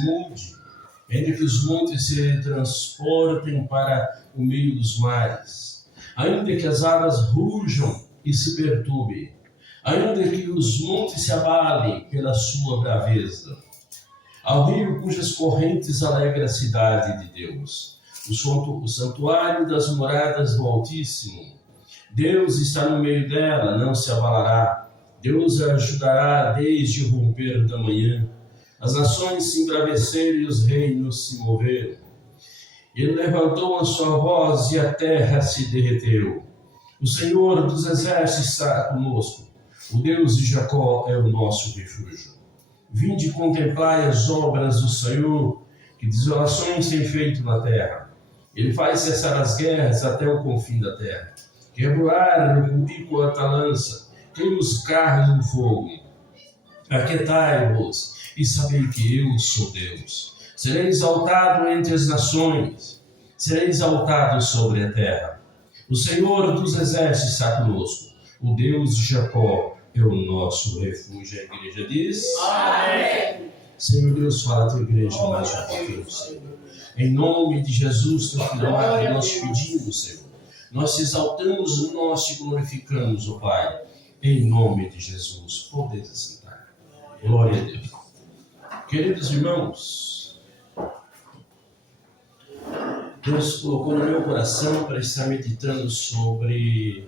mude, ainda que os montes se transportem para o meio dos mares, ainda que as águas rujam e se perturbem, ainda que os montes se abalem pela sua braveza. Ao rio cujas correntes alegra a cidade de Deus, o santuário das moradas do Altíssimo. Deus está no meio dela, não se abalará. Deus a ajudará desde o romper da manhã. As nações se embraveceram e os reinos se moveram. Ele levantou a sua voz e a terra se derreteu. O Senhor dos exércitos está conosco. O Deus de Jacó é o nosso refúgio. Vinde contemplai as obras do Senhor, que desolações tem feito na terra. Ele faz cessar as guerras até o confim da terra. Quebrar no pico a talança, queima os carros no fogo. Aquietai-vos e sabei que eu sou Deus. Serei exaltado entre as nações, serei exaltado sobre a terra. O Senhor dos exércitos está conosco. O Deus de Jacó é o nosso refúgio. A igreja diz: Amém. Senhor Deus, fala a tua igreja mais um pouquinho, Senhor. Em nome de Jesus, teu filho amado, nós pedimos, Senhor. Nós te exaltamos, nós te glorificamos, ó Pai. Em nome de Jesus, podeis assentar. Glória a Deus. Queridos irmãos, Deus colocou no meu coração para estar meditando sobre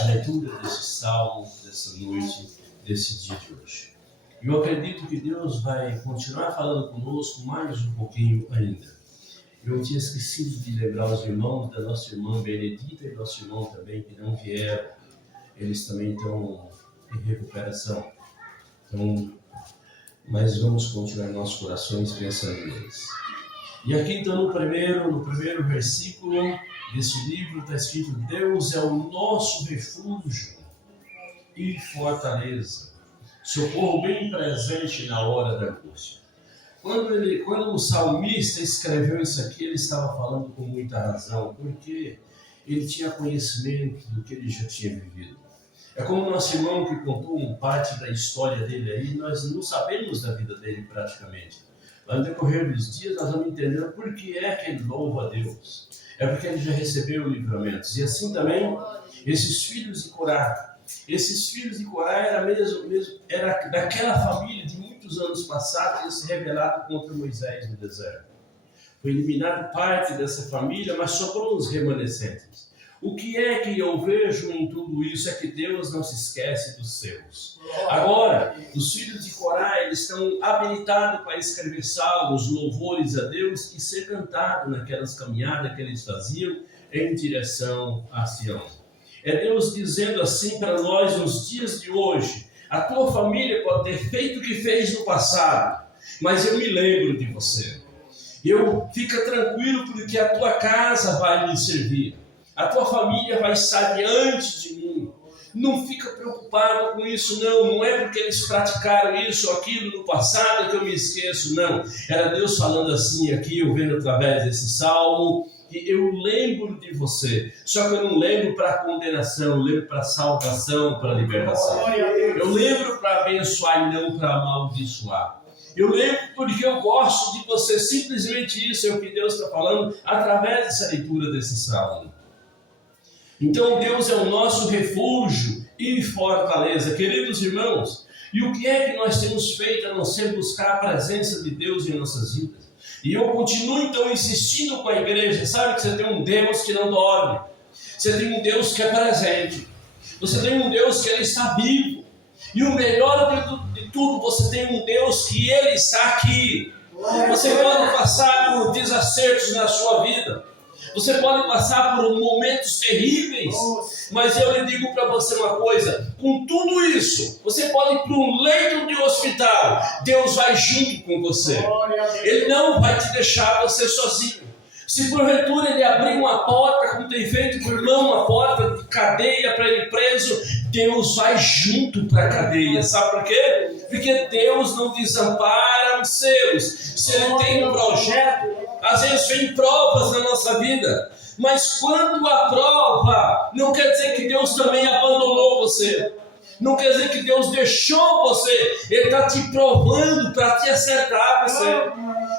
a leitura desse salmo, dessa noite, desse dia de hoje. Eu acredito que Deus vai continuar falando conosco mais um pouquinho ainda. Eu tinha esquecido de lembrar os irmãos da nossa irmã Benedita e nosso irmão também que não vieram. Eles também estão em recuperação. Então, mas vamos continuar nossos corações pensando neles. E aqui então no primeiro versículo desse livro está escrito: Deus é o nosso refúgio e fortaleza, socorro bem presente na hora da angústia. Quando o salmista escreveu isso aqui, ele estava falando com muita razão, porque ele tinha conhecimento do que ele já tinha vivido. É como o nosso irmão que contou parte da história dele aí, nós não sabemos da vida dele praticamente. Mas no decorrer dos dias nós vamos entender por que é que ele louva a Deus. É porque ele já recebeu livramentos. E assim também, esses filhos de Corá. Esses filhos de Corá era daquela família de muitos anos passados, eles se rebelaram contra Moisés no deserto. Foi eliminado parte dessa família, mas sobrou os remanescentes. O que é que eu vejo em tudo isso é que Deus não se esquece dos seus. Agora, os filhos de Corá, eles estão habilitados para escrever salmos, louvores a Deus e ser cantado naquelas caminhadas que eles faziam em direção a Sião. É Deus dizendo assim para nós nos dias de hoje: a tua família pode ter feito o que fez no passado, mas eu me lembro de você. Fica tranquilo porque a tua casa vai me servir. A tua família vai estar diante de mim. Não fica preocupado com isso, não é porque eles praticaram isso ou aquilo no passado que eu me esqueço, não. Era Deus falando assim aqui, eu vendo através desse salmo, que eu lembro de você. Só que eu não lembro para condenação, eu lembro para salvação, para libertação. Eu lembro para abençoar e não para amaldiçoar. Eu lembro porque eu gosto de você, simplesmente isso é o que Deus está falando através dessa leitura desse salmo. Então Deus é o nosso refúgio e fortaleza, queridos irmãos. E o que é que nós temos feito a não ser buscar a presença de Deus em nossas vidas? E eu continuo então insistindo com a igreja. Sabe que você tem um Deus que não dorme. Você tem um Deus que é presente. Você tem um Deus que ele está vivo. E o melhor de tudo, você tem um Deus que ele está aqui. Você pode passar por desacertos na sua vida. Você pode passar por momentos terríveis, mas eu lhe digo para você uma coisa: com tudo isso, você pode ir para um leito de hospital, Deus vai junto com você. Ele não vai te deixar você sozinho. Se porventura ele abrir uma porta, como tem feito com o irmão, uma porta de cadeia para ele preso, Deus vai junto para a cadeia. Sabe por quê? Porque Deus não desampara os seus. Se ele tem um projeto, às vezes vem provas na nossa vida, mas quando a prova, não quer dizer que Deus também abandonou você. Não quer dizer que Deus deixou você. Ele está te provando para te acertar,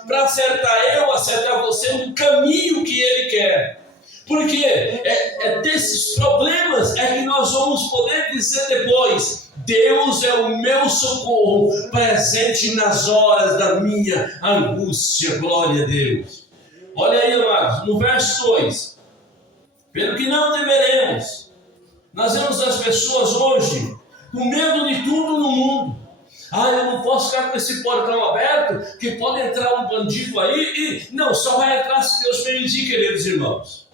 para acertar eu, acertar você no caminho que Ele quer. Porque é desses problemas é que nós vamos poder dizer depois: Deus é o meu socorro, presente nas horas da minha angústia. Glória a Deus. Olha aí, amados, no verso 2: pelo que não temeremos. Nós vemos as pessoas hoje com medo de tudo no mundo. Eu não posso ficar com esse portão aberto, que pode entrar um bandido aí. E não, só vai entrar se Deus permitir, queridos irmãos.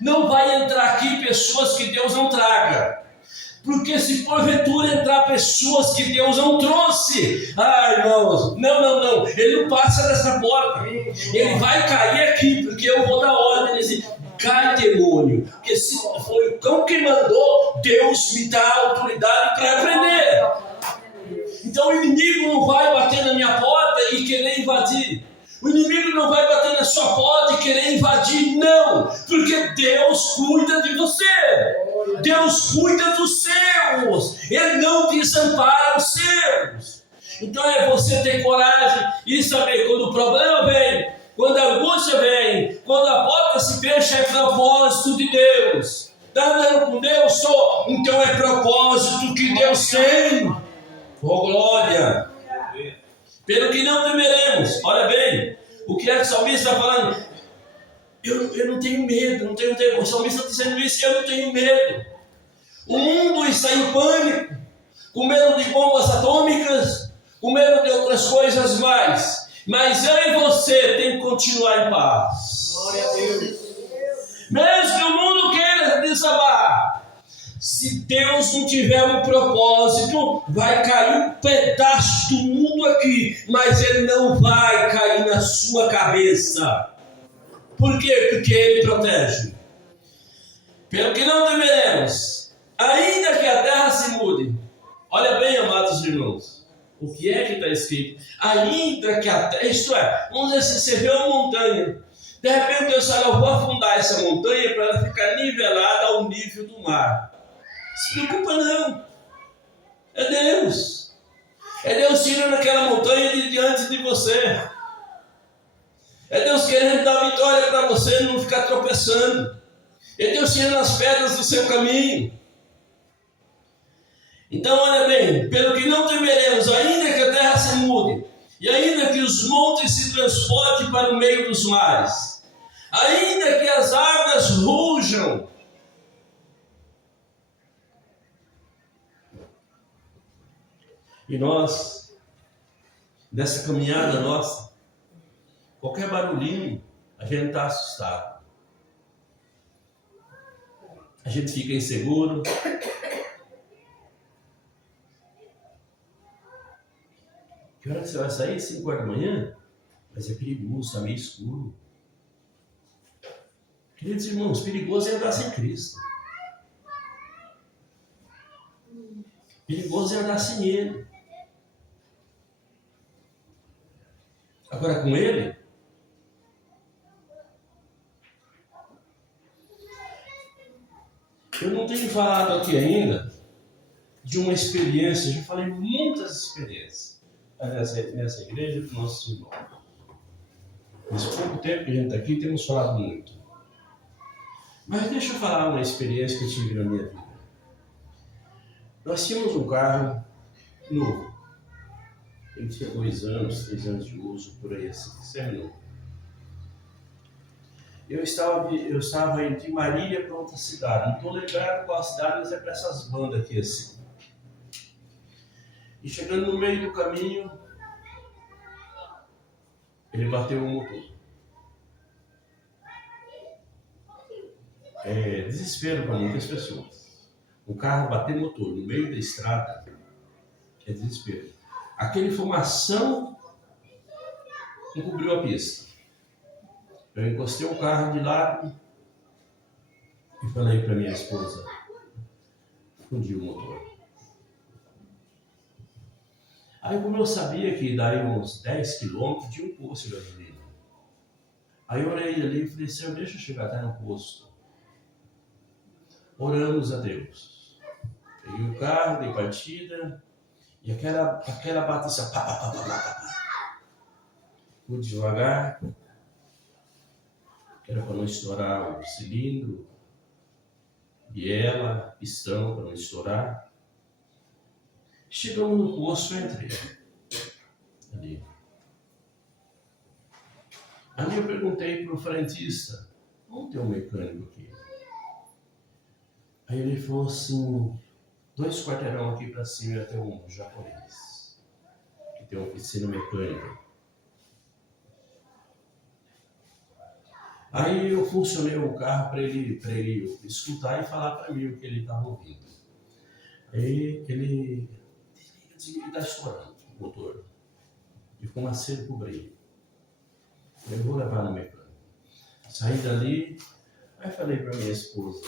Não vai entrar aqui pessoas que Deus não traga. Porque se porventura entrar pessoas que Deus não trouxe, irmãos, não, Ele não passa dessa porta. Ele vai cair aqui, porque eu vou dar ordem nesse. Cai, demônio, porque se foi o cão que mandou, Deus me dá autoridade para prender. Então o inimigo não vai bater na minha porta e querer invadir. O inimigo não vai bater na sua porta e querer invadir, não, porque Deus cuida de você. Deus cuida dos seus. Ele não desampara os seus. Então é você ter coragem e saber quando o problema vem, quando a angústia vem, quando a porta se fecha, é propósito de Deus. Está andando com Deus? Então é propósito que Deus tem. Glória. Pelo que não temeremos. Olha bem, o que é que o salmista está falando? Eu não tenho medo, não tenho tempo. O salmista está dizendo isso: eu não tenho medo. O mundo está em pânico, com medo de bombas atômicas, com medo de outras coisas mais. Mas eu e você tem que continuar em paz. Glória a Deus. Mesmo que o mundo queira desabar, se Deus não tiver um propósito, vai cair um pedaço do mundo aqui, mas ele não vai cair na sua cabeça. Por quê? Porque Ele protege. Pelo que não temeremos, ainda que a terra se mude. Olha bem, amados irmãos, o que é que está escrito? Ainda que a terra, isto é, vamos dizer assim, você vê uma montanha, de repente Deus fala: eu vou afundar essa montanha para ela ficar nivelada ao nível do mar. Se preocupa não, é Deus. É Deus tirando aquela montanha de diante de você. É Deus querendo dar vitória para você não ficar tropeçando. É Deus tirando as pedras do seu caminho. Então olha bem, pelo que não temeremos, ainda que a terra se mude, e ainda que os montes se transportem para o meio dos mares, ainda que as águas rujam, e nós, nessa caminhada nossa, qualquer barulhinho, a gente está assustado. A gente fica inseguro. Que hora que você vai sair? 5 horas da manhã? Mas é perigoso, está meio escuro. Queridos irmãos, perigoso é andar sem Cristo. Perigoso é andar sem Ele. Agora com Ele, eu não tenho falado aqui ainda de uma experiência, já falei muitas experiências nessa igreja com nossos irmãos. Nesse pouco tempo que a gente está aqui, temos falado muito. Mas deixa eu falar uma experiência que eu tive na minha vida. Nós tínhamos um carro novo. Ele tinha 2 anos, 3 anos de uso, por aí assim, semi-novo. Eu estava indo de Marília para outra cidade. Não estou lembrado qual a cidade, mas é para essas bandas aqui assim. E chegando no meio do caminho, ele bateu o motor. É desespero para muitas pessoas. O carro bater motor no meio da estrada é desespero. Aquele fumação encobriu a pista. Eu encostei o carro de lado e falei para minha esposa: fundiu o motor. Aí, como eu sabia que daria uns 10 quilômetros, tinha um posto de gasolina. Aí eu orei ali e falei: Senhor, deixa eu chegar até no posto. Oramos a Deus. Peguei o carro, dei partida, e aquela bateção, pá, pá, pá, pá, pá, pá. Fui devagar, que era para não estourar o cilindro, biela, pistão, para não estourar. Chegamos no posto, eu entrei ali. Ali eu perguntei para o frentista, onde tem um mecânico aqui? Aí ele falou assim, 2 quarteirão aqui para cima ia ter um japonês, que tem uma oficina mecânica. Aí eu funcionei o carro para ele escutar e falar para mim o que ele estava ouvindo. Aí ele está estourando o motor. E fumaceiro cobrindo. Eu vou levar no mecânico. Saí dali, aí falei para minha esposa,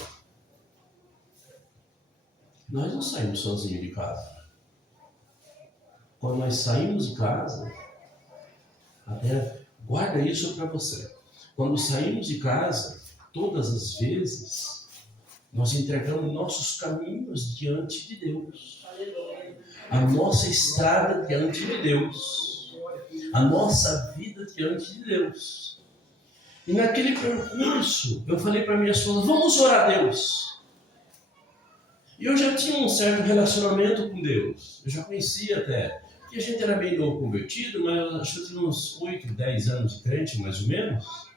nós não saímos sozinhos de casa. Quando nós saímos de casa, até guarda isso para você. Quando saímos de casa, todas as vezes, nós entregamos nossos caminhos diante de Deus. A nossa estrada diante de Deus. A nossa vida diante de Deus. E naquele percurso, eu falei para minha esposa, vamos orar a Deus. E eu já tinha um certo relacionamento com Deus. Eu já conhecia até. Porque a gente era bem novo convertido, mas eu acho que eu tinha uns 8, 10 anos de crente, mais ou menos.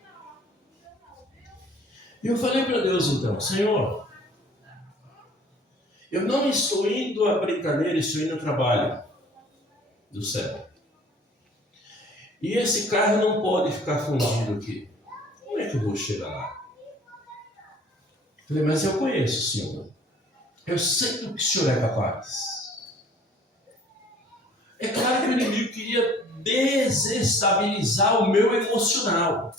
E eu falei para Deus então, Senhor, eu não estou indo à brincadeira, estou indo ao trabalho do céu. E esse carro não pode ficar fundido aqui. Como é que eu vou chegar lá? Eu falei, mas eu conheço o Senhor. Eu sei do que o Senhor é capaz. É claro que o inimigo queria desestabilizar o meu emocional,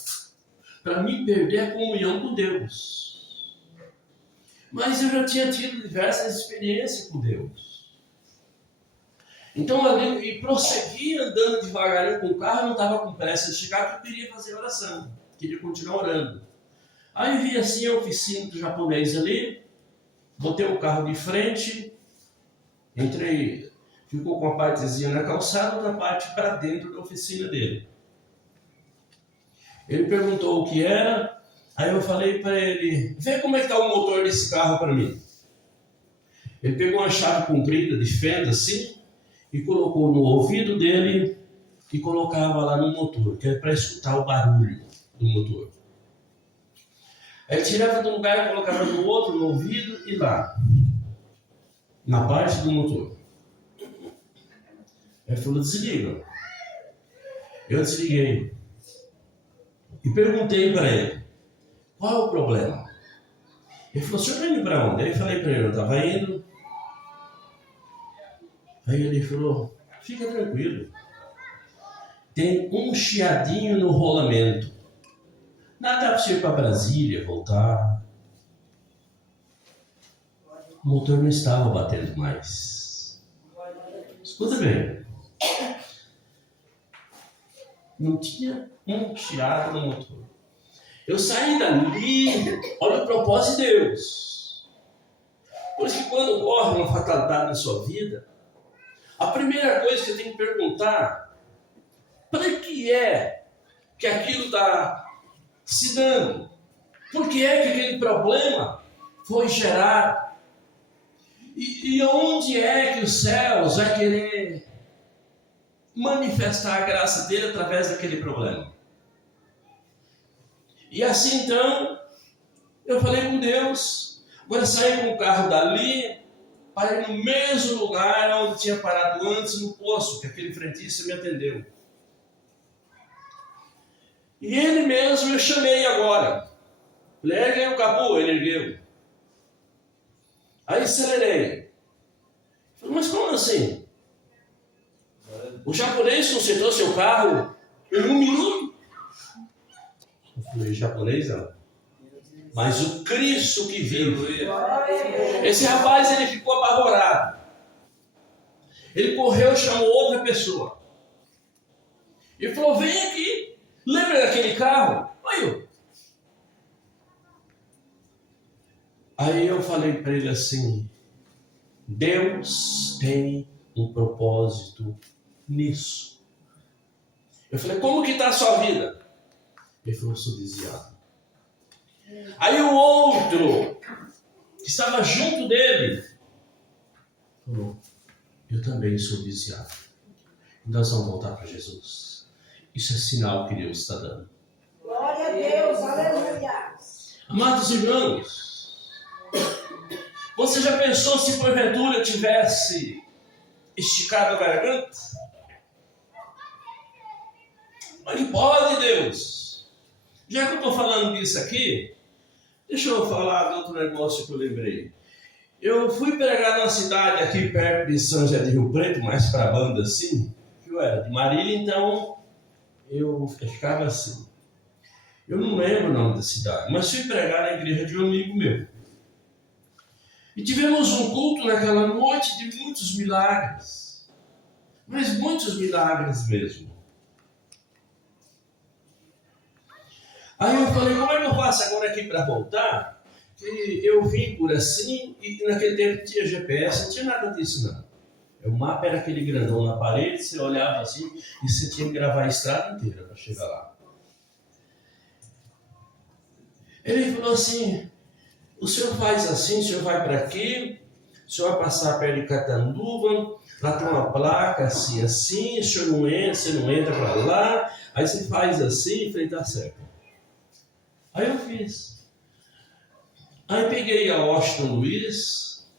para me perder a comunhão com Deus. Mas eu já tinha tido diversas experiências com Deus. Então ali, e prossegui andando devagarinho com o carro, não estava com pressa de chegar, porque eu queria fazer oração, queria continuar orando. Aí vi assim a oficina do japonês ali, botei o carro de frente, entrei, ficou com a partezinha na calçada, outra parte para dentro da oficina dele. Ele perguntou o que era, aí eu falei para ele, vê como é que está o motor desse carro para mim. Ele pegou uma chave comprida de fenda assim, e colocou no ouvido dele e colocava lá no motor, que é para escutar o barulho do motor. Aí tirava de um lugar e colocava no outro, no ouvido e lá, na parte do motor. Aí falou, desliga. Eu desliguei. E perguntei para ele, qual é o problema? Ele falou, o senhor está indo para onde? Aí eu falei para ele, eu estava indo. Aí ele falou, fica tranquilo. Tem um chiadinho no rolamento. Nada para você ir para Brasília, voltar. O motor não estava batendo mais. Escuta bem. Não tinha um chiado no motor. Eu saí dali, olha o propósito de Deus. Por isso que quando ocorre uma fatalidade na sua vida, a primeira coisa que você tem que perguntar, para que é que aquilo está se dando? Por que é que aquele problema foi gerado? E onde é que os céus vai querer manifestar a graça dele através daquele problema? E assim então, eu falei com Deus, agora saí com o carro dali, parei no mesmo lugar onde tinha parado antes, no posto, que aquele frentista me atendeu. E ele mesmo eu chamei agora. Falei, ergue o capô, ele ergueu. Aí acelerei. Falei, mas como assim? O japonês consertou seu carro em 1 minuto? Eu falei, japonês não. Mas o Cristo que vive. Esse rapaz, ele ficou apavorado. Ele correu e chamou outra pessoa. Ele falou, vem aqui. Lembra daquele carro? Olha. Aí eu falei para ele assim, Deus tem um propósito nisso. Eu falei, como que está a sua vida? Ele falou, sou desviado. Aí o outro, que estava junto dele, falou, eu também sou desviado. E nós vamos voltar para Jesus. Isso é sinal que Deus está dando. Glória a Deus, aleluia. Amados irmãos, você já pensou se porventura tivesse esticado a garganta? Mas pode, Deus. Já que eu estou falando disso aqui, deixa eu falar de outro negócio que eu lembrei. Eu fui pregar numa cidade aqui perto de São José de Rio Preto, mais para a banda assim, que eu era de Marília, então eu ficava assim. Eu não lembro o nome da cidade, mas fui pregar na igreja de um amigo meu. E tivemos um culto naquela noite de muitos milagres. Mas muitos milagres mesmo. Aí eu falei, como é que eu faço agora aqui para voltar? Que eu vim por assim, e naquele tempo tinha GPS, não tinha nada disso não. O mapa era aquele grandão na parede, você olhava assim, e você tinha que gravar a estrada inteira para chegar lá. Ele falou assim, o senhor faz assim, o senhor vai para aqui, o senhor vai passar perto de Catanduva, lá tem uma placa assim, assim, o senhor não entra, você não entra para lá, aí você faz assim, e falei, tá certo. Aí eu fiz. Aí peguei a Washington Luiz,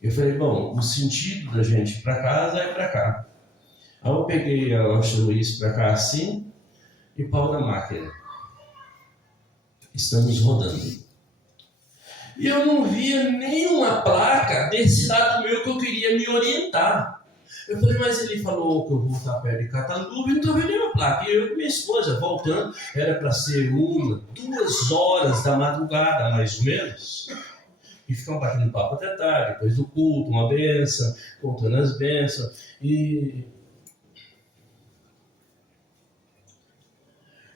eu falei, bom, o sentido da gente ir para casa é para cá. Aí eu peguei a Washington Luiz para cá assim, e pau na máquina. Estamos rodando. E eu não via nenhuma placa desse lado meu que eu queria me orientar. Eu falei, mas ele falou que eu vou estar perto de Catanduva e não estou vendo nenhuma placa. E eu com minha esposa voltando, era para ser 2 horas da madrugada, mais ou menos. E ficamos batendo papo até tarde, depois do culto, uma benção, contando as bênçãos. E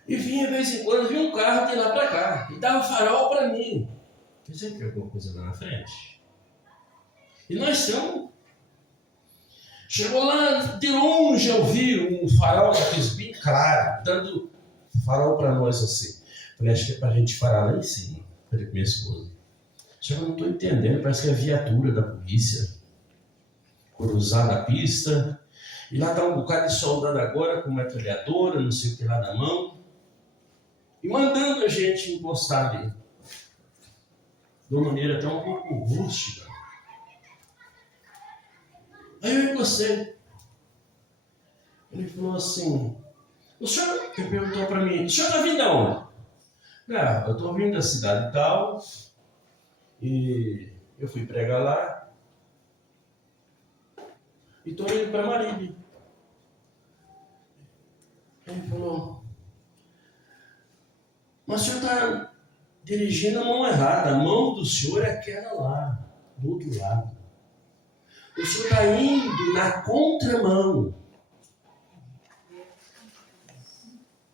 vinha de vez em quando, vinha um carro de lá para cá, e dava farol para mim. Quer dizer que tem alguma coisa lá na frente? E nós estamos. Chegou lá, de longe eu vi um farol daqueles bem claro, dando farol para nós assim. Falei, acho que é para a gente parar lá em cima. Falei com minha esposa. Eu não estou entendendo, parece que é a viatura da polícia. Cruzar a pista. E lá está um bocado de soldado agora com metralhadora, não sei o que lá na mão. E mandando a gente encostar ali. De uma maneira até um pouco rústica. Aí eu encostei. Ele falou assim, o senhor, ele perguntou para mim, o senhor está vindo de onde? Eu estou vindo da cidade tal, e eu fui pregar lá, e estou indo para Marília. Ele falou, mas o senhor está dirigindo a mão errada, a mão do senhor é aquela lá, do outro lado. O senhor está indo na contramão.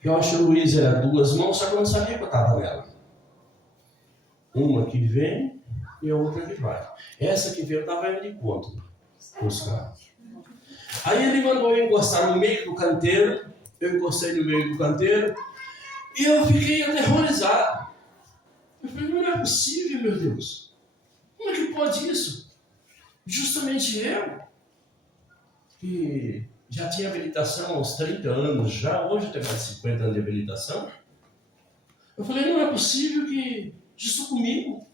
Eu acho que o Luiz era 2 mãos, só que eu não sabia que eu estava nela. Uma que vem e a outra que vai. Essa que veio eu estava indo de encontro com os carros. Aí ele mandou eu encostar no meio do canteiro. Eu encostei no meio do canteiro e eu fiquei aterrorizado. Eu falei, não é possível, meu Deus. Como é que pode isso? Justamente eu, que já tinha habilitação há uns 30 anos, já hoje eu tenho mais de 50 anos de habilitação. Eu falei, não é possível que justo comigo.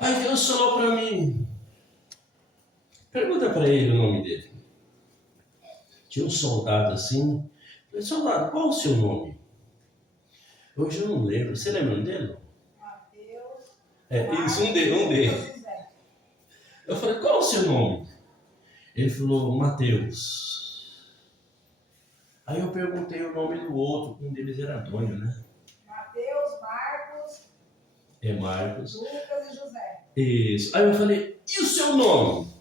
Aí Deus falou para mim, pergunta para ele o nome dele. Tinha um soldado assim, eu falei, soldado, qual o seu nome? Hoje eu não lembro, você lembra o nome dele? Mateus. Isso, um deles. Eu falei, qual o seu nome? Ele falou, Mateus. Aí eu perguntei o nome do outro, um deles era Antônio, né? Mateus, Marcos. Marcos. Lucas e José. Isso. Aí eu falei, e o seu nome?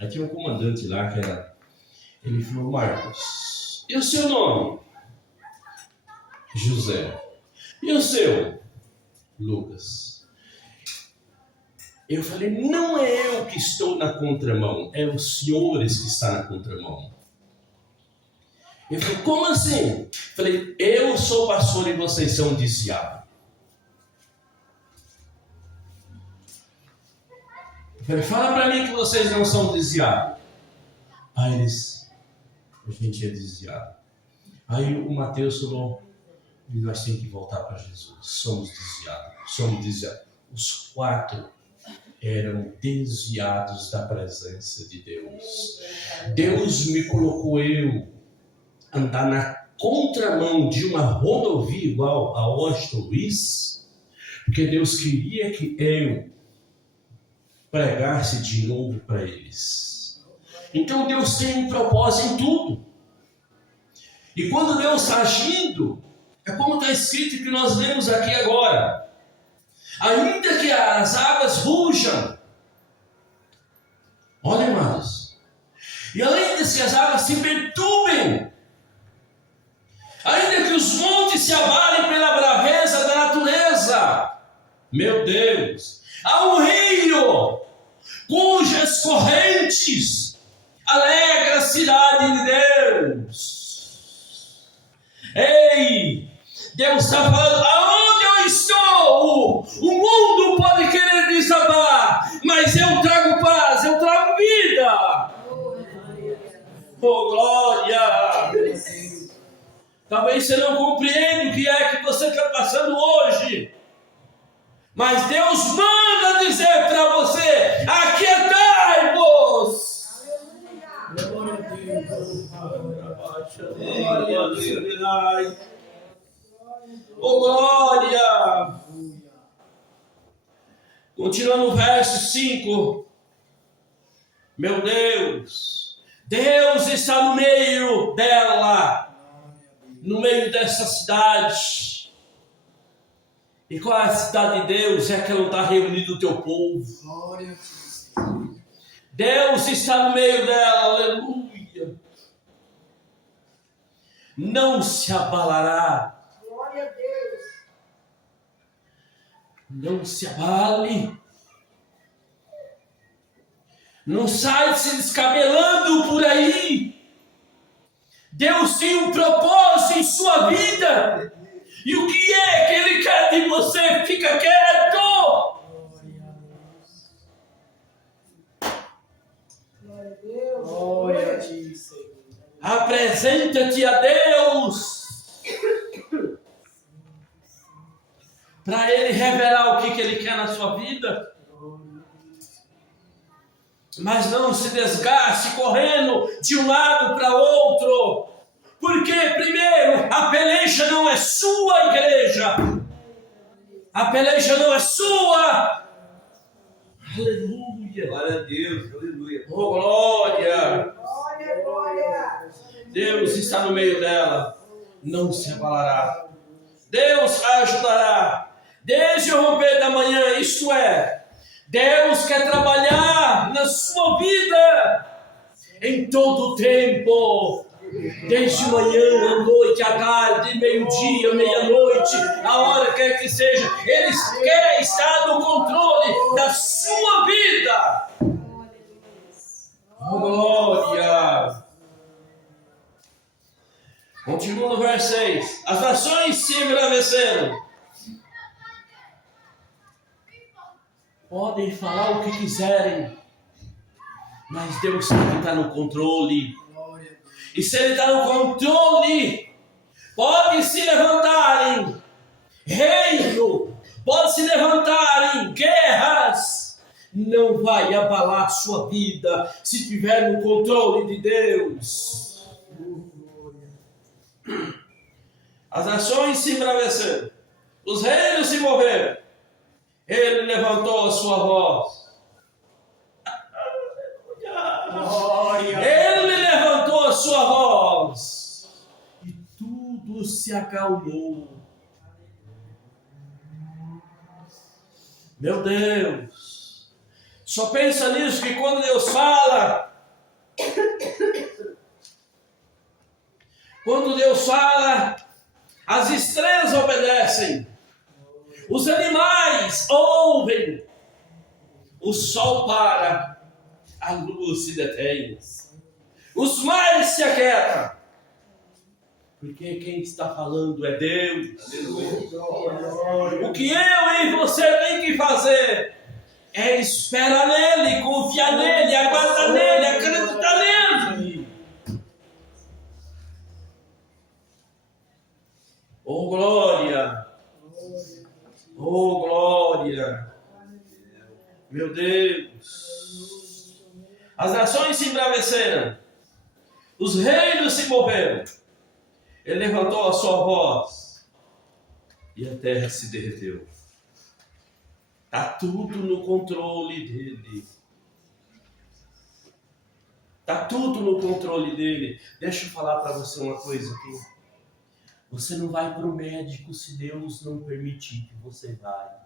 Aí tinha um comandante lá que era... Ele falou, Marcos. E o seu nome? José. E o seu? Lucas. Eu falei, não é eu que estou na contramão, é os senhores que estão na contramão. Ele falou, como assim? Eu falei, eu sou pastor e vocês são desviados. Eu falei, fala para mim que vocês não são desviados. Aí eles, a gente é desviado. Aí o Mateus falou, nós temos que voltar para Jesus. Somos desviados. Os 4 eram desviados da presença de Deus. Deus me colocou andar na contramão de uma rodovia igual a Washington Luiz, porque Deus queria que eu pregasse de novo para eles. Então Deus tem um propósito em tudo. E quando Deus está agindo, é como está escrito que nós lemos aqui agora. Ainda que as águas rujam, olha, irmãos, e ainda que as águas se perturbem, ainda que os montes se abalem pela braveza da natureza, meu Deus, há um rio cujas correntes alegra a cidade de Deus. Ei, Deus está falando, aonde eu estou, o mundo pode querer desabar, mas eu trago paz, eu trago vida. Oh, glória! Talvez você não compreenda o que é que você está passando hoje, mas Deus manda dizer para você, aquietai-vos. Glória a Deus. Oh, glória! Continuando o verso 5. Meu Deus! Deus está no meio dela, no meio dessa cidade. E qual é a cidade de Deus? É que ela está reunida o teu povo. Deus está no meio dela, aleluia. Não se abalará. Glória a Deus. Não se abale. Não sai se descabelando por aí. Deus tem um propósito em sua vida. E o que é que Ele quer de você? Fica quieto. Glória a Deus. Glória a ti, Senhor. Apresenta-te a Deus. Para Ele revelar o que Ele quer na sua vida. Mas não se desgaste correndo de um lado para outro. Porque, primeiro, a peleja não é sua, igreja. A peleja não é sua. Aleluia. Glória a Deus, aleluia. Oh, glória. Glória, glória. Deus está no meio dela. Não se abalará. Deus a ajudará. Desde o romper da manhã, isto é, Deus quer trabalhar na sua vida em todo o tempo. Desde manhã, à noite, à tarde, meio-dia, meia-noite, a hora quer que seja, Ele quer estar no controle da sua vida. Oh, glória! Continua no verso 6. As nações se embraveceram. Podem falar o que quiserem, mas Deus sempre está no controle. E se Ele está no controle, pode se levantarem reino, pode se levantarem guerras, não vai abalar sua vida se estiver no controle de Deus. As nações se embraveceram, os reinos se moveram, Ele levantou a sua voz. Ele levantou a sua voz e tudo se acalmou. Meu Deus, só pensa nisso, que quando Deus fala, as estrelas obedecem, os animais ouvem, O sol para, a luz se detém, os mares se aquietam, porque quem está falando é Deus. O que eu e você tem que fazer é esperar nele, confiar nele, aguardar nele, acreditar nele. Oh glória! Oh glória! Meu Deus! As nações se embraveceram, os reinos se moveram. Ele levantou a sua voz e a terra se derreteu. Está tudo no controle dele. Está tudo no controle dele. Deixa eu falar para você uma coisa aqui. Você não vai para o médico se Deus não permitir que você vá.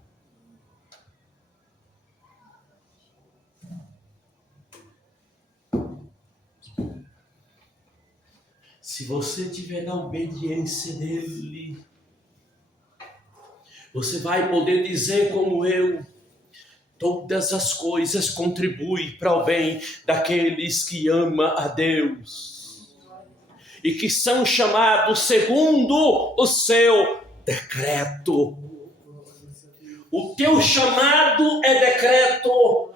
Se você tiver na obediência dele, você vai poder dizer como eu: todas as coisas contribuem para o bem daqueles que amam a Deus e que são chamados segundo o seu decreto. O teu chamado é decreto.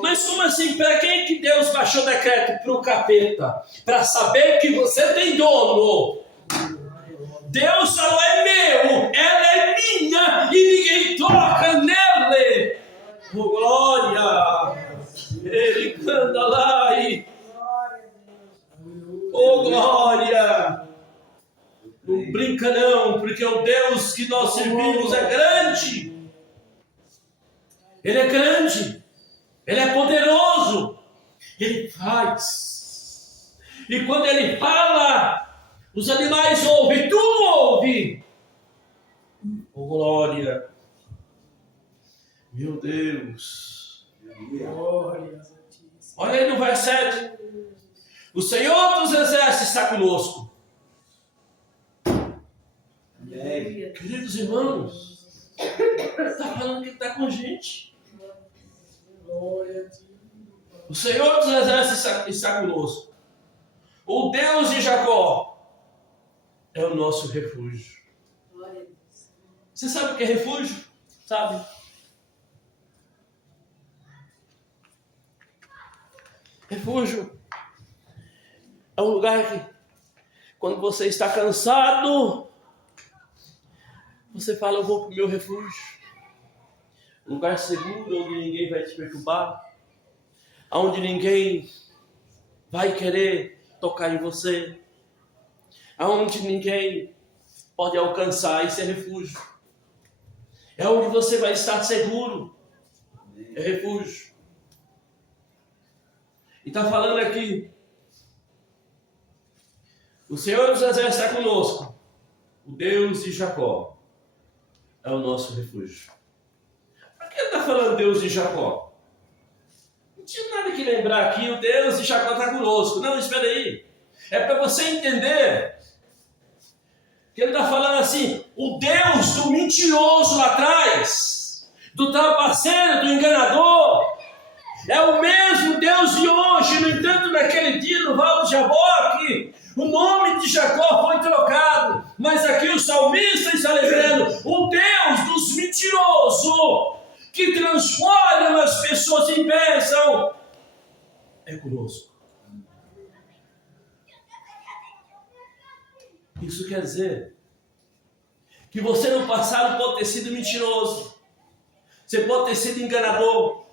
Mas como assim? Para quem que Deus baixou decreto? Para o capeta. Para saber que você tem dono. Deus falou: é meu, ela é minha e ninguém toca nele. Oh glória! Ele canta lá e... oh glória! Não brinca não, porque o Deus que nós servimos é grande. Ele é grande. Ele é poderoso. Ele faz. E quando ele fala, os animais ouvem, tudo ouve. Oh glória! Meu Deus! Olha aí no verso 7. O Senhor dos Exércitos está conosco. Amém. Queridos irmãos, está falando que está com a gente. O Senhor dos Exércitos está conosco. O Deus de Jacó é o nosso refúgio. Você sabe o que é refúgio? Sabe? Refúgio é um lugar que, quando você está cansado, você fala: eu vou para o meu refúgio. Um lugar seguro, onde ninguém vai te perturbar, onde ninguém vai querer tocar em você, onde ninguém pode alcançar. Isso é refúgio. É onde você vai estar seguro. É refúgio. E está falando aqui: o Senhor dos Exércitos está conosco. O Deus de Jacó é o nosso refúgio. Por que ele está falando Deus de Jacó? Não tinha nada que lembrar aqui. O Deus de Jacó está conosco. Não, espera aí. É para você entender que ele está falando assim: o Deus do mentiroso lá atrás, do trapaceiro, do enganador, é o mesmo Deus de hoje. No entanto, naquele dia no Val de Jaboque, o nome de Jacó foi trocado. Mas aqui o salmista está lembrando: o Deus dos mentirosos, que transforma as pessoas em bênção, é conosco. Isso quer dizer que você no passado pode ter sido mentiroso, você pode ter sido enganador,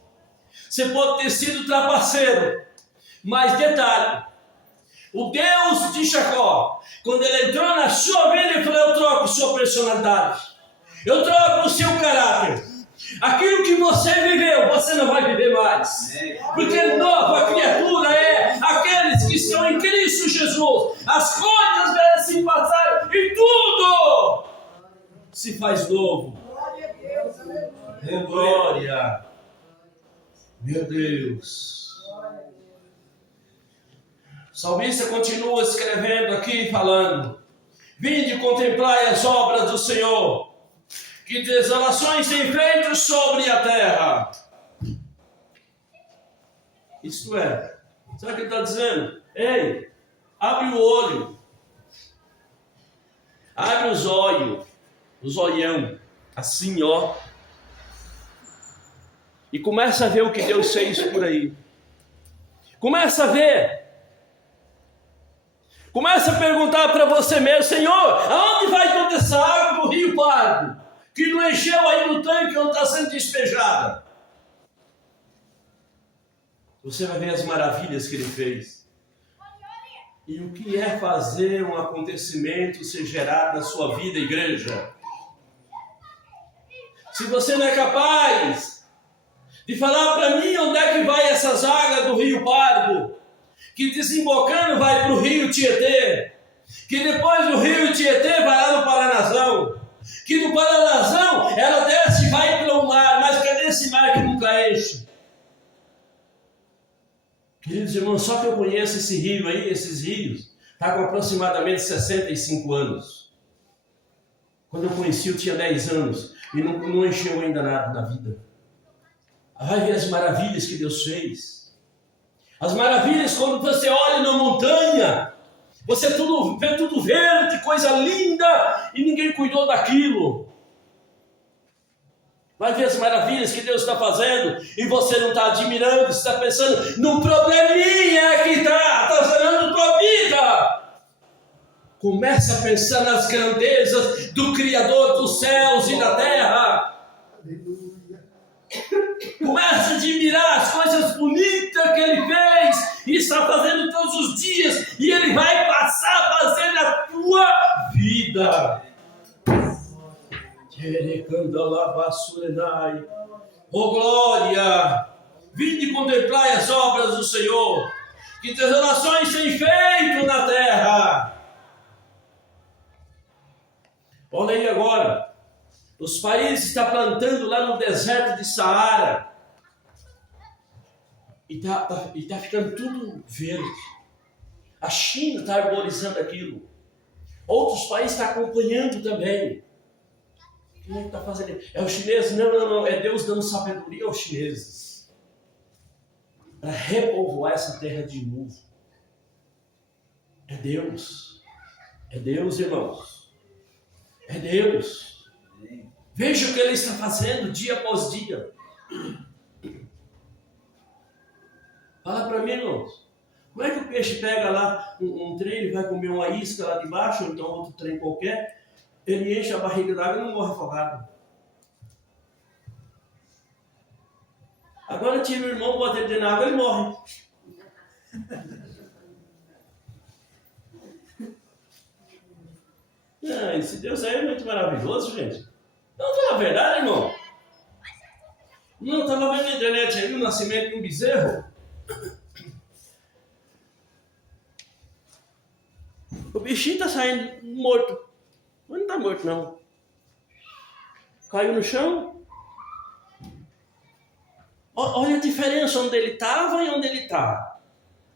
você pode ter sido trapaceiro, mas detalhe: o Deus de Jacó, quando ele entrou na sua vida, ele falou: eu troco sua personalidade, eu troco o seu caráter. Aquilo que você viveu, você não vai viver mais. Porque nova criatura é aqueles que estão em Cristo Jesus. As coisas velhas se passaram e tudo se faz novo. Glória a Deus, aleluia. Glória! Meu Deus! O salmista continua escrevendo aqui, falando: vinde contemplai as obras do Senhor, que desolações tem feito sobre a terra. Isto é, sabe o que ele está dizendo? Ei, abre o olho, abre os olhos, os olhão, assim ó, e começa a ver o que Deus fez por aí. Começa a ver. Começa a perguntar para você mesmo: Senhor, aonde vai toda essa água do Rio Pardo, que não encheu aí no tanque onde está sendo despejada? Você vai ver as maravilhas que ele fez. E o que é fazer um acontecimento ser gerado na sua vida, igreja? Se você não é capaz de falar para mim onde é que vai essas águas do Rio Pardo, que desembocando vai para o Rio Tietê, que depois do Rio Tietê vai lá no Paranazão, que no Paranazão ela desce e vai para o mar, mas cadê esse mar que nunca enche? Queridos irmãos, só que eu conheço esse rio aí, esses rios, está com aproximadamente 65 anos. Quando eu conheci eu tinha 10 anos e não encheu ainda nada na vida. Vai ver as maravilhas que Deus fez. As maravilhas quando você olha na montanha, você vê tudo verde, coisa linda, e ninguém cuidou daquilo. Vai ver as maravilhas que Deus está fazendo, e você não está admirando, você está pensando num probleminha que está gerando tua vida. Começa a pensar nas grandezas do Criador dos céus e da terra. Aleluia. Começa a admirar as coisas bonitas que Ele fez e está fazendo todos os dias, e Ele vai passar a fazer na tua vida. Oh glória! Vinde contemplai as obras do Senhor, que desolações tem feito na terra. Olha aí agora, os países estão plantando lá no deserto de Saara, e está ficando tudo verde. A China está arborizando aquilo. Outros países estão acompanhando também. Quem é que está fazendo? É os chineses? Não. É Deus dando sabedoria aos chineses para repovoar essa terra de novo. É Deus. É Deus, irmãos. É Deus. Veja o que Ele está fazendo dia após dia. Fala para mim, irmãos. Como é que o peixe pega lá um trem, ele vai comer uma isca lá de baixo, ou então outro trem qualquer, ele enche a barriga d'água e não morre afogado. Agora tira o irmão, bota ele dentro da água, ele morre. Esse Deus aí é muito maravilhoso, gente. Não, fala a verdade, irmão. Não, estava vendo na internet aí o nascimento de um bezerro. O bichinho está saindo morto. Mas não está morto, não. Caiu no chão. Olha a diferença onde ele estava e onde ele está.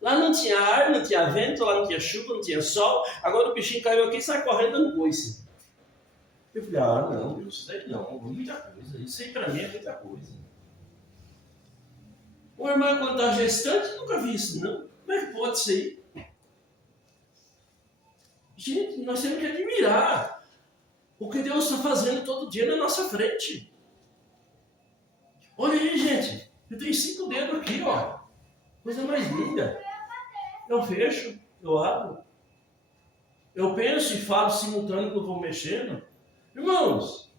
Lá não tinha ar, não tinha vento, lá não tinha chuva, não tinha sol. Agora o bichinho caiu aqui e sai correndo dando coice. Eu falei, não, isso daí não, muita coisa. Isso aí para mim é muita coisa. O irmão, quando está gestante, nunca vi isso, não. Como é que pode ser? Gente, nós temos que admirar o que Deus está fazendo todo dia na nossa frente. Olha aí, gente. Eu tenho 5 dedos aqui, ó. Coisa mais linda. Eu fecho, eu abro. Eu penso e falo simultâneo que eu vou mexendo. Irmãos,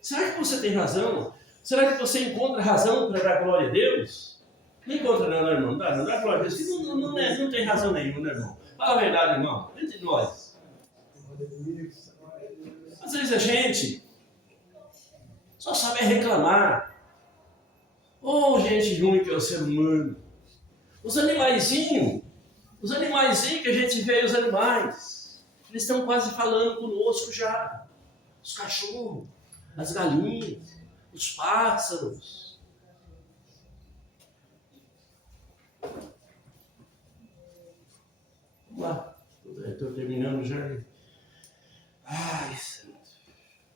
será que você tem razão? Será que você encontra razão para dar glória a Deus? Não encontra não, irmão. Não dá glória a Deus. Não tem razão nenhuma, né, irmão? Fala a verdade, irmão. Entre nós. Às vezes a gente só sabe reclamar. Gente ruim que é o ser humano. Os animaizinhos que a gente vê, os animais, eles estão quase falando conosco já. Os cachorros, as galinhas, os pássaros. Vamos lá. Estou terminando já.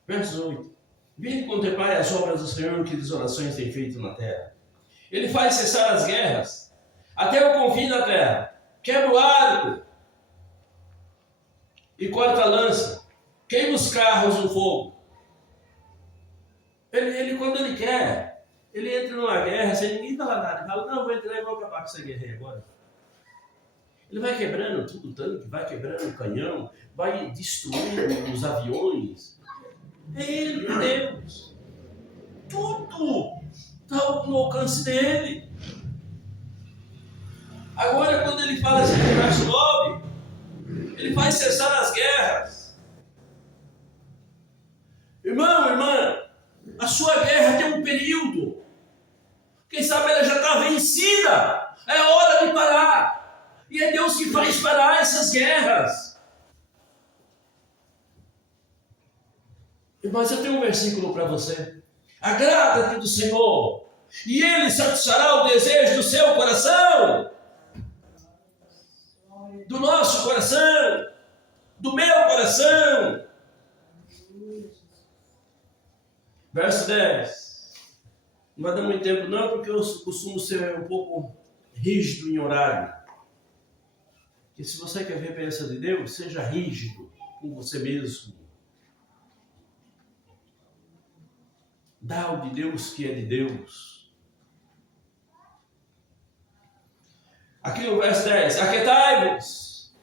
Verso 8. Vinde contemplar as obras do Senhor, que desolações tem feito na terra. Ele faz cessar as guerras até o confim da terra. Quebra o arco e corta a lança. Queima os carros no fogo. Ele quando ele quer, ele entra numa guerra sem ninguém falar nada. Ele fala, não, vou entrar e vou acabar com essa guerra aí agora. Ele vai quebrando tudo, tanque, vai quebrando o canhão, vai destruindo os aviões. É ele, Deus. Tudo está no alcance dele. Agora, quando ele fala assim no verso 9, ele faz cessar as guerras. Irmão, irmã, a sua guerra tem um período. Quem sabe ela já está vencida. É hora de parar. E é Deus que faz parar essas guerras. Mas eu tenho um versículo para você. Agrada-te do Senhor, e Ele satisfará o desejo do seu coração, do nosso coração, do meu coração. Verso 10. Não vai dar muito tempo não, porque eu costumo ser um pouco rígido em horário. Que se você quer ver a bênção de Deus, seja rígido com você mesmo. Dá o de Deus que é de Deus. Aqui no verso 10. Aquietai-vos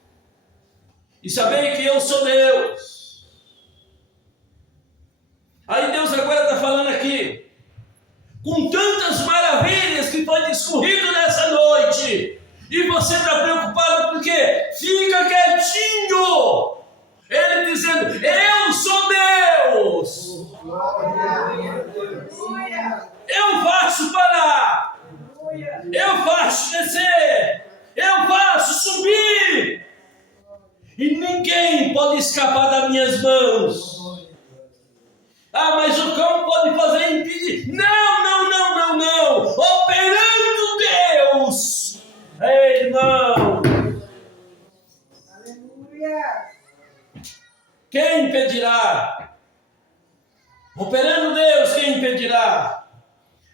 e sabei que eu sou Deus. Aí Deus agora está falando aqui. Com tantas maravilhas que foi discorrido nessa noite. E você está preocupado porque fica quietinho. Ele dizendo, eu sou Deus. Eu faço parar. Eu faço descer. Eu faço subir. E ninguém pode escapar das minhas mãos. Ah, mas o cão pode fazer impedir. Não. Operando Deus. Ei, irmão. Aleluia. Quem impedirá? Operando Deus, quem impedirá?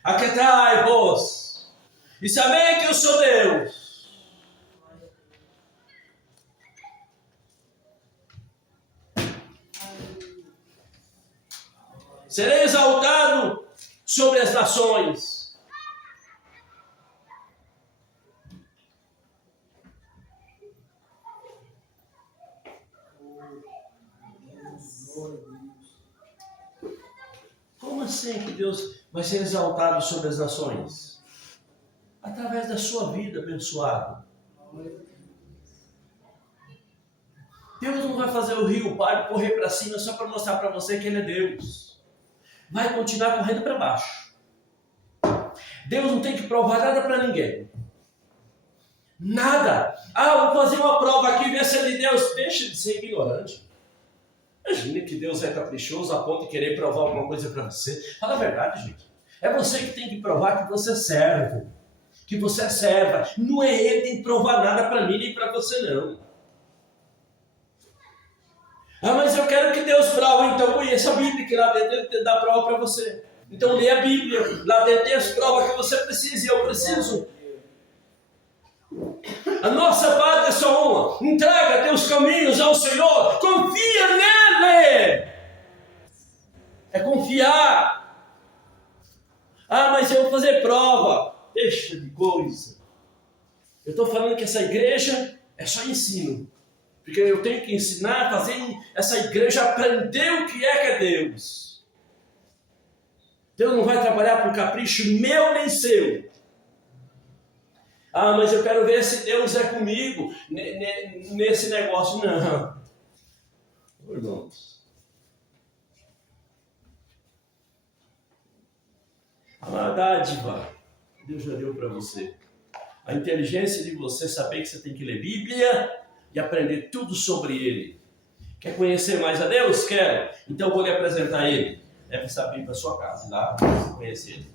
Aquietai-vos e sabei que eu sou Deus. Serei exaltado sobre as nações. Como assim que Deus vai ser exaltado sobre as nações? Através da sua vida abençoada. Deus não vai fazer o rio Pardo correr para cima só para mostrar para você que Ele é Deus. Vai continuar correndo para baixo. Deus não tem que provar nada para ninguém. Nada. Ah, vou fazer uma prova aqui, ver se é de Deus. Deixa de ser ignorante. Imagina que Deus é caprichoso a ponto de querer provar alguma coisa para você. Fala a verdade, gente. É você que tem que provar que você serve. Que você é serva. Não é Ele que tem que provar nada para mim nem para você, não. Ah, mas eu quero que Deus prove. Então conheça a Bíblia, que lá dentro Ele dá prova para você. Então lê a Bíblia. Lá dentro tem as provas que você precisa e eu preciso. A nossa parte é só uma. Entrega teus caminhos ao Senhor. Confia nele. É confiar. Ah, mas eu vou fazer prova. Deixa de coisa. Eu estou falando que essa igreja é só ensino. Porque eu tenho que ensinar, fazer essa igreja aprender o que é Deus. Deus não vai trabalhar por capricho meu nem seu. Ah, mas eu quero ver se Deus é comigo nesse negócio. Não. Irmãos. A dádiva Deus já deu para você. A inteligência de você saber que você tem que ler Bíblia e aprender tudo sobre Ele. Quer conhecer mais a Deus? Quero. Então eu vou lhe apresentar Ele. Leve essa Bíblia para sua casa. Lá você conhece Ele.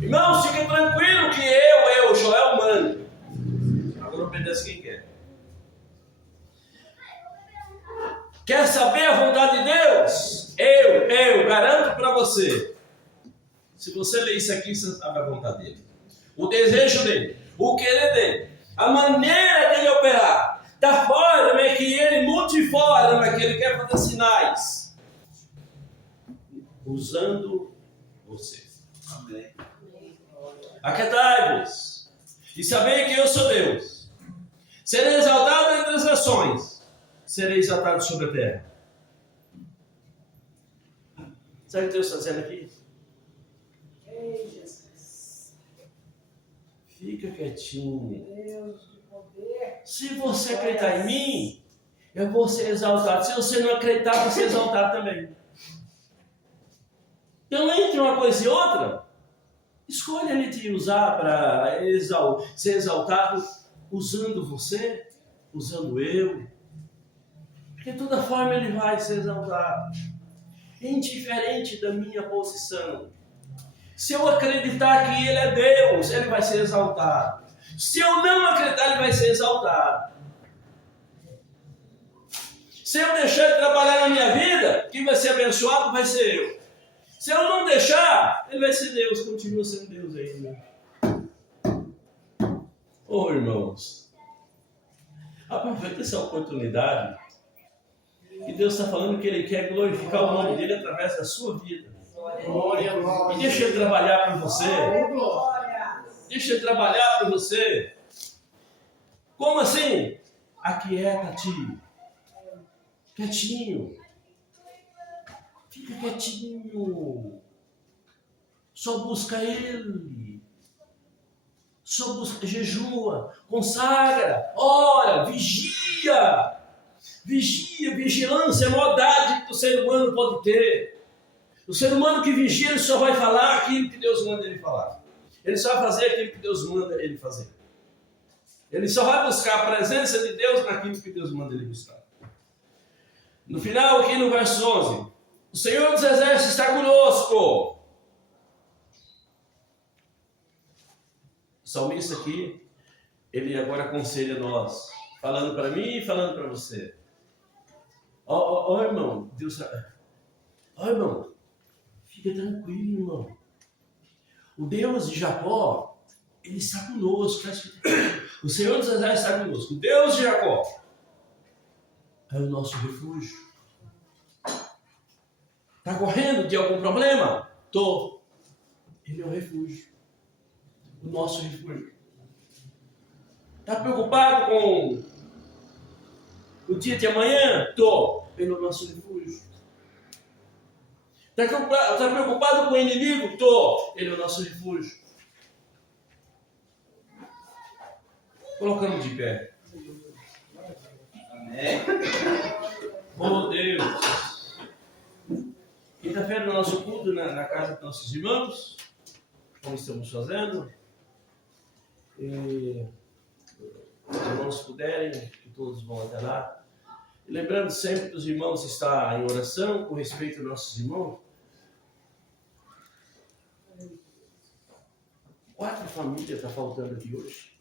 Irmãos, fiquem tranquilos que eu, Joel, mando. Agora obedece quem quer. Quer saber a vontade de Deus? Eu garanto para você. Se você ler isso aqui, você sabe a vontade dele. O desejo dele, o querer dele, a maneira dele operar, da forma que ele multiforma, que ele quer fazer sinais, usando você. Amém. Aquietai-vos e sabei que eu sou Deus. Serei exaltado entre as nações, serei exaltado sobre a terra. Sabe o que Deus está dizendo aqui? Ei, Jesus. Fica quietinho. Deus de poder. Se você acreditar em mim, eu vou ser exaltado. Se você não acreditar, eu vou ser exaltado também. Então, entre uma coisa e outra, escolha ele te usar para ser exaltado, usando você, usando eu. Porque de toda forma ele vai ser exaltado. Indiferente da minha posição. Se eu acreditar que ele é Deus, ele vai ser exaltado. Se eu não acreditar, ele vai ser exaltado. Se eu deixar ele trabalhar na minha vida, quem vai ser abençoado vai ser eu. Se eu não deixar, ele vai ser Deus, continua sendo Deus ainda. Oh, irmãos, aproveita essa oportunidade. E Deus está falando que Ele quer glorificar o nome dEle através da sua vida. Glória, E deixa Ele trabalhar para você. glória. Deixa Ele trabalhar para você. Como assim? Aquieta-te. Quietinho. Fica quietinho. Só busca Ele. Só busca, jejua, consagra, ora, vigia. Vigia, vigilância é a maior dádiva que o ser humano pode ter. O ser humano que vigia, ele só vai falar aquilo que Deus manda ele falar. Ele só vai fazer aquilo que Deus manda ele fazer. Ele só vai buscar a presença de Deus naquilo que Deus manda ele buscar. No final, aqui no verso 11, o Senhor dos Exércitos está conosco. O salmista aqui, ele agora aconselha nós, falando para mim e falando para você. Ó, irmão, Deus, irmão, fica tranquilo, irmão. O Deus de Jacó, ele está conosco. O Senhor dos Exércitos está conosco. O Deus de Jacó é o nosso refúgio. Está correndo de algum problema? Tô. Ele é o refúgio. O nosso refúgio. Está preocupado com o dia de amanhã? Tô. Ele é o nosso refúgio. Está preocupado com o inimigo? Tô. Ele é o nosso refúgio. Colocamos de pé. Amém. Oh Deus. Quinta-feira no nosso culto na casa dos nossos irmãos, como estamos fazendo. E os irmãos puderem, que todos vão até lá. E lembrando sempre que os irmãos estão em oração com respeito aos nossos irmãos. 4 famílias estão faltando aqui hoje.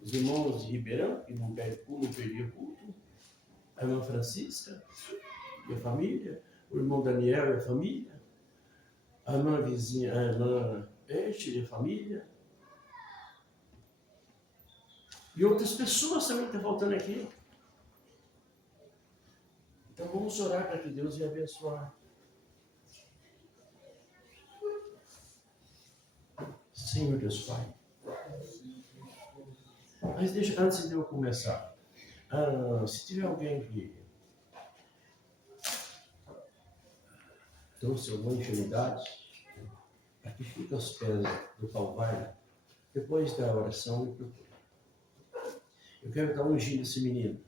Os irmãos de Ribeirão, que não perdiam culto. A irmã Francisca e a família. O irmão Daniel e a família. A irmã vizinha, a irmã Peixe e a família. E outras pessoas também estão faltando aqui. Então vamos orar para que Deus venha abençoar. Senhor Deus Pai. Mas deixa, antes de eu começar, se tiver alguém que trouxe alguma enfermidade, aqui fica aos pés do Calvário, depois da oração me procura. Eu quero estar ungindo esse menino.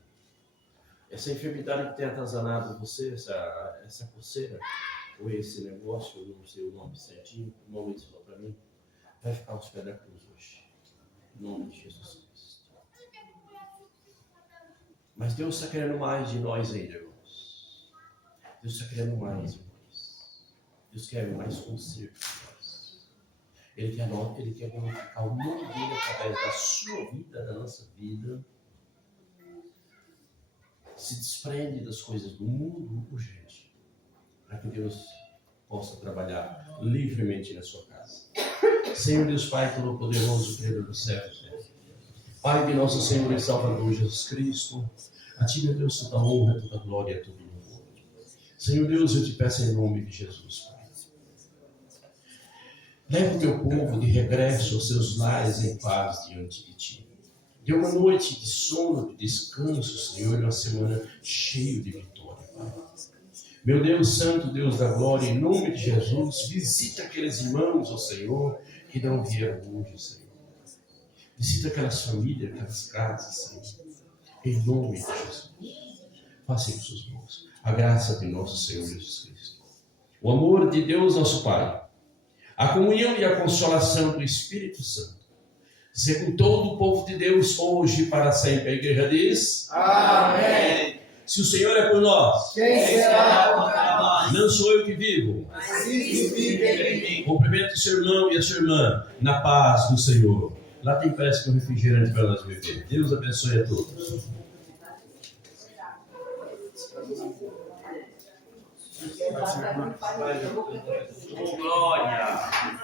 Essa enfermidade que tem atazanado você, essa coceira, ou esse negócio, eu não sei o nome certinho, o nome ele falou para mim, vai ficar aos pés da cruz hoje. Em nome de Jesus Cristo. Mas Deus está querendo mais de nós ainda, irmãos. Deus está querendo mais, irmãos. Deus quer mais conserto de nós. Ele quer glorificar o nome dele através da sua vida, da nossa vida. Se desprende das coisas do mundo urgente. para que Deus possa trabalhar livremente na sua casa. Senhor Deus Pai Todo-Poderoso, Criador do céu e terra. Pai de nosso Senhor e Salvador Jesus Cristo, a Ti, meu Deus, toda honra, toda glória, todo louvor. Senhor Deus, eu te peço em nome de Jesus, Pai. Leva o teu povo de regresso aos seus lares em paz diante de Ti. Dê uma noite de sono, de descanso, Senhor, e uma semana cheia de vitória, Pai. Meu Deus Santo, Deus da glória, em nome de Jesus, visita aqueles irmãos, ó Senhor, que não vieram hoje, Senhor. Visita aquelas famílias, aquelas casas, Senhor. Em nome de Jesus. Faça em suas mãos a graça de nosso Senhor Jesus Cristo, o amor de Deus nosso Pai, a comunhão e a consolação do Espírito Santo, seja com todo o povo de Deus, hoje e para sempre. A igreja diz: Amém. Se o Senhor é por nós, Quem será contra nós? não sou eu que vivo. Mas Cristo vive em mim. Cumprimento o seu irmão e a sua irmã na paz do Senhor. Lá tem pressa com refrigerante para nós beber. Deus abençoe a todos. Glória.